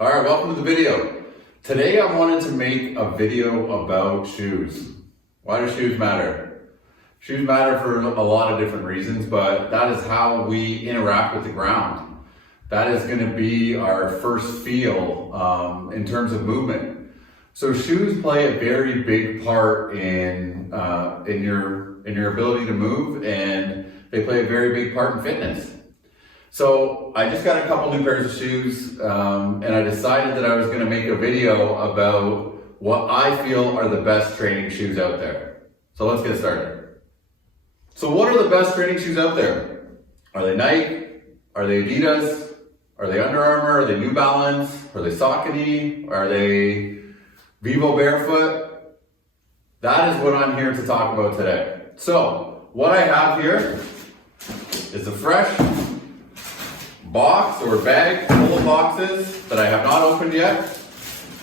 All right, welcome to the video. Today I wanted to make a video about shoes. Why do shoes matter? Shoes matter for a lot of different reasons, but that is how we interact with the ground. That is going to be our first feel in terms of movement. So shoes play a very big part in your ability to move, and they play a very big part in fitness. So I just got a couple new pairs of shoes, and I decided that I was going to make a video about what I feel are the best training shoes out there. So let's get started. So what are the best training shoes out there? Are they Nike? Are they Adidas? Are they Under Armour? Are they New Balance? Are they Saucony? Are they Vivo Barefoot? That is what I'm here to talk about today. So what I have here is a fresh box or bag full of boxes that I have not opened yet.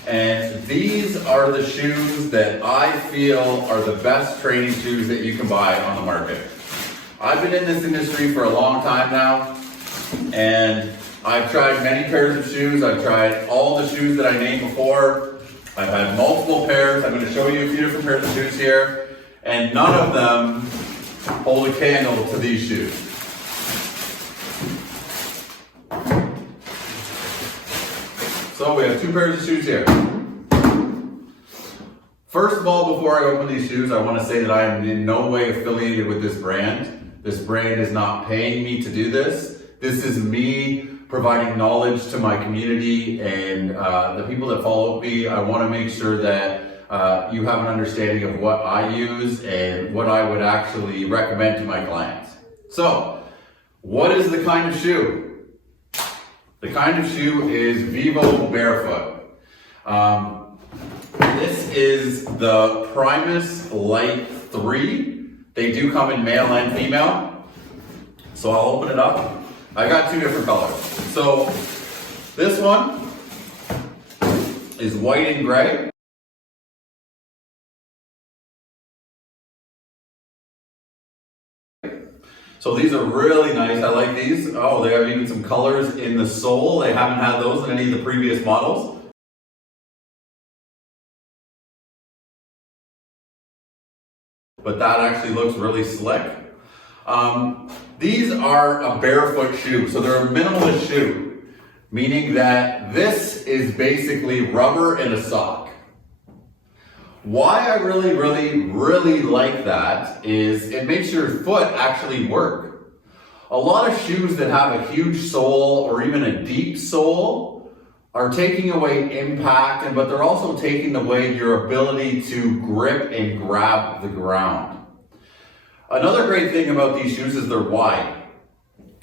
And these are the shoes that I feel are the best training shoes that you can buy on the market. I've been in this industry for a long time now, and I've tried many pairs of shoes. I've tried all the shoes that I named before. I've had multiple pairs. I'm going to show you a few different pairs of shoes here, and none of them hold a candle to these shoes. So we have two pairs of shoes here. First of all, before I open these shoes, I want to say that I am in no way affiliated with this brand. This brand is not paying me to do this. This is me providing knowledge to my community and the people that follow me. I want to make sure that you have an understanding of what I use and what I would actually recommend to my clients. So, what is the kind of shoe? The kind of shoe is Vivo Barefoot. This is the Primus Light 3. They do come in male and female. So I'll open it up. I got two different colors. So this one is white and gray. So these are really nice. I like these. Oh, they have even some colors in the sole. They haven't had those in any of the previous models. But that actually looks really slick. These are a barefoot shoe. So they're a minimalist shoe, meaning that this is basically rubber and a sock. Why I really like that is it makes your foot actually work. A lot of shoes that have a huge sole or even a deep sole are taking away impact, but they're also taking away your ability to grip and grab the ground. Another great thing about these shoes is they're wide.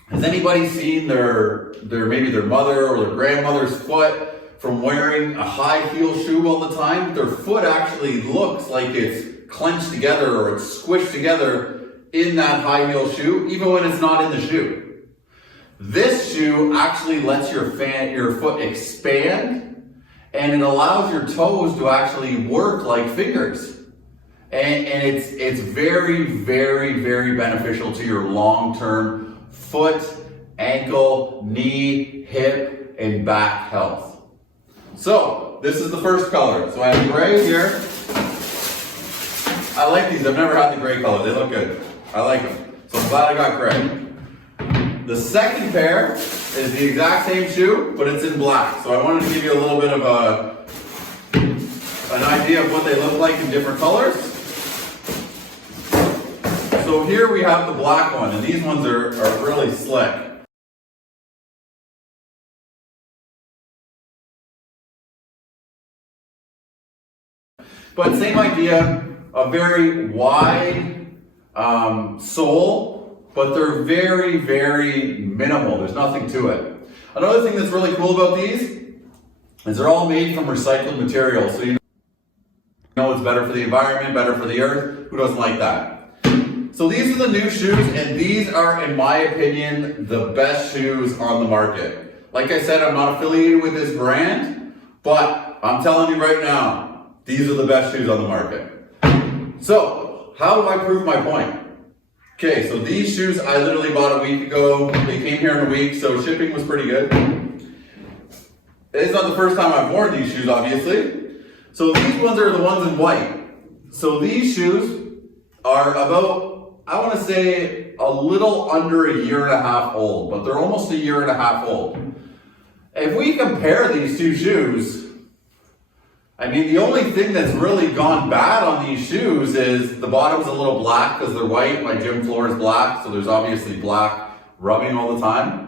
Has anybody seen maybe their mother or their grandmother's foot from wearing a high heel shoe all the time? Their foot actually looks like it's clenched together or it's squished together in that high heel shoe, even when it's not in the shoe. This shoe actually lets your foot expand, and it allows your toes to actually work like fingers. And it's very beneficial to your long-term foot, ankle, knee, hip, and back health. So, this is the first color. So I have gray here. I like these. I've never had the gray color. They look good. I like them. So I'm glad I got gray. The second pair is the exact same shoe, but it's in black. So I wanted to give you a little bit of an idea of what they look like in different colors. So here we have the black one, and these ones are really slick. But same idea, a very wide sole, but they're very minimal. There's nothing to it. Another thing that's really cool about these is they're all made from recycled materials. So you know it's better for the environment, better for the earth. Who doesn't like that? So these are the new shoes, and these are, in my opinion, the best shoes on the market. Like I said, I'm not affiliated with this brand, but I'm telling you right now, these are the best shoes on the market. So, how do I prove my point? Okay, so these shoes I literally bought a week ago. They came here in a week, so shipping was pretty good. It's not the first time I've worn these shoes, obviously. So these ones are the ones in white. So these shoes are about, I want to say, a little under a year and a half old, but they're almost a year and a half old. If we compare these two shoes, I mean, the only thing that's really gone bad on these shoes is the bottom's a little black because they're white. My gym floor is black, so there's obviously black rubbing all the time.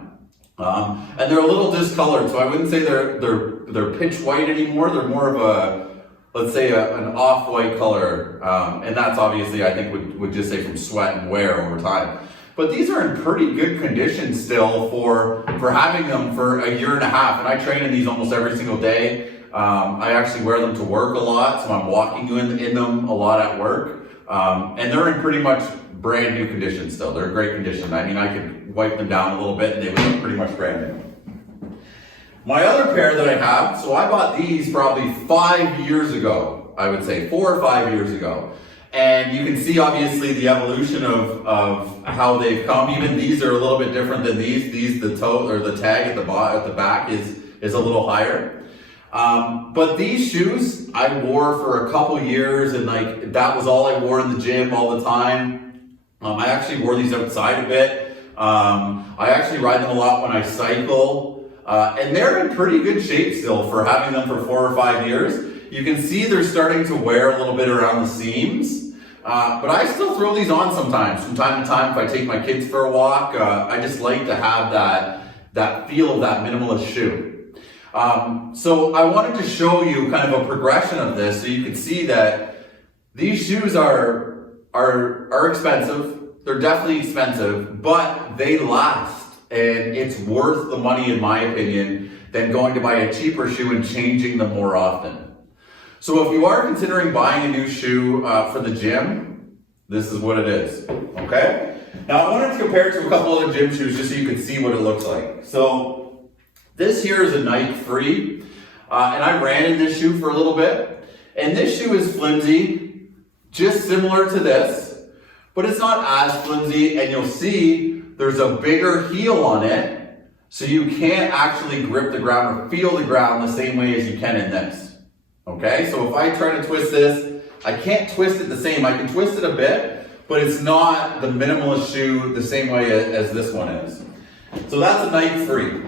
And they're a little discolored, so I wouldn't say they're pitch white anymore. They're more of a, let's say, an off-white color, and that's obviously, I think, would just say from sweat and wear over time. But these are in pretty good condition still for having them for a year and a half, and I train in these almost every single day. I actually wear them to work a lot, so I'm walking in them a lot at work, and they're in pretty much brand new condition still. They're in great condition. I mean, I could wipe them down a little bit and they would look pretty much brand new. My other pair that I have, so I bought these probably 5 years ago, I would say 4 or 5 years ago. And you can see obviously the evolution of how they've come. Even these are a little bit different than these. These, the toe or the tag at the back is a little higher. But these shoes I wore for a couple years, and like that was all I wore in the gym all the time. I actually wore these outside a bit. I actually ride them a lot when I cycle, and they're in pretty good shape still for having them for 4 or 5 years. You can see they're starting to wear a little bit around the seams, but I still throw these on sometimes. From time to time, if I take my kids for a walk, I just like to have that feel of that minimalist shoe. So I wanted to show you kind of a progression of this so you can see that these shoes are expensive. They're definitely expensive, but they last, and it's worth the money in my opinion than going to buy a cheaper shoe and changing them more often. So if you are considering buying a new shoe for the gym, this is what it is, okay? Now I wanted to compare it to a couple other gym shoes just so you can see what it looks like. So this here is a Nike Free, and I ran in this shoe for a little bit, and this shoe is flimsy, just similar to this, but it's not as flimsy, and you'll see there's a bigger heel on it, so you can't actually grip the ground or feel the ground the same way as you can in this. Okay, so if I try to twist this, I can't twist it the same. I can twist it a bit, but it's not the minimalist shoe the same way as this one is. So that's a Nike Free.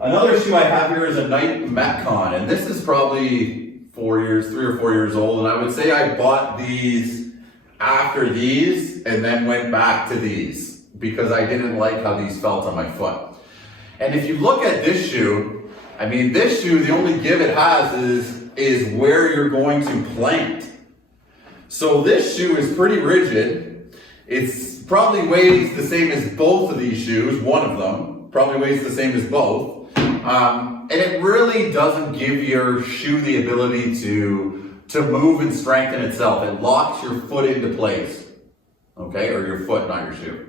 Another shoe I have here is a Nike Metcon, and this is probably 3 or 4 years old, and I would say I bought these after these and then went back to these because I didn't like how these felt on my foot. And if you look at this shoe, I mean, this shoe, the only give it has is where you're going to plant. So this shoe is pretty rigid. It's probably weighs the same as both of these shoes, one of them probably weighs the same as both. And it really doesn't give your shoe the ability to move and strengthen itself. It locks your foot into place, okay? Or your foot, not your shoe.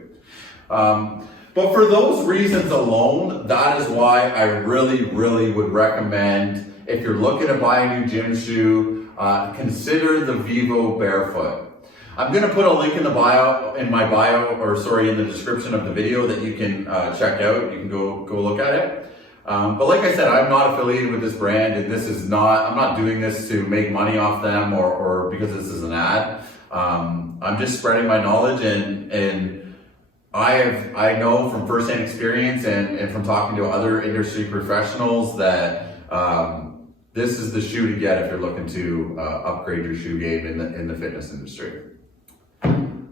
But for those reasons alone, that is why I really, really would recommend, if you're looking to buy a new gym shoe, consider the Vivo Barefoot. I'm gonna put a link in the in the description of the video that you can check out. You can go look at it. But like I said, I'm not affiliated with this brand, and I'm not doing this to make money off them or because this is an ad. I'm just spreading my knowledge, and I know from firsthand experience and from talking to other industry professionals that this is the shoe to get if you're looking to upgrade your shoe game in the fitness industry.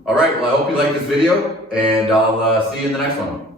All right, well, I hope you liked this video, and I'll see you in the next one.